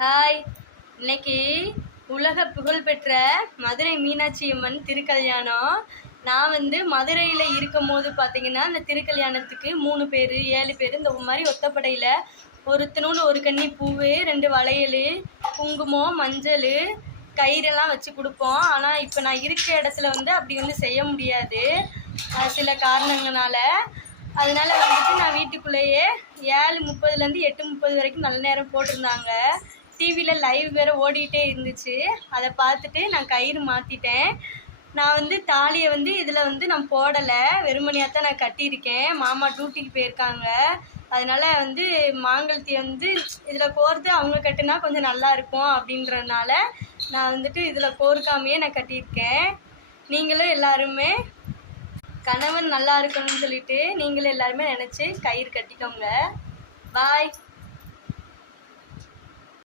Hi. இன்னைக்கு உலக புகழ்பெற்ற மதுரை மீனாட்சி அம்மன் திருக்கல்யாணம். நான் மதுரையில் இருக்கும் போது பார்த்தீங்கன்னா இந்த திருக்கல்யாணத்துக்கு 3 பேர் 7 பேர் இந்த மாதிரி ஒத்தப்படையில் ஒருத்தனோடு ஒரு கன்னி பூவு 2 வளையல் குங்குமம் மஞ்சள் கயிறெல்லாம் வச்சு கொடுப்போம். ஆனால் இப்போ நான் இருக்க இடத்துல அப்படி செய்ய முடியாது சில காரணங்களால. அதனால நான் வீட்டுக்குள்ளேயே 7:30லேருந்து 8:30 வரைக்கும் நல்ல நேரம் போட்டிருந்தாங்க. டிவியில் லைவ் வேறு ஓடிக்கிட்டே இருந்துச்சு. அதை பார்த்துட்டு நான் கயிறு மாற்றிட்டேன். நான் தாலியை இதில் நான் போடலை, வெறுமனையாக தான் நான் கட்டியிருக்கேன். மாமா டியூட்டிக்கு போயிருக்காங்க. அதனால் மாங்கல்யத்தை இதில் கோர்த்து அவங்க கட்டினா கொஞ்சம் நல்லா இருக்கும் அப்படின்றதுனால நான் இதில் கோர்க்காமையே நான் கட்டியிருக்கேன். நீங்களும் எல்லாருமே கணவன் நல்லா இருக்கணும்னு சொல்லிட்டு நீங்களும் எல்லாருமே நினச்சி கயிறு கட்டிக்கோங்க. பாய்.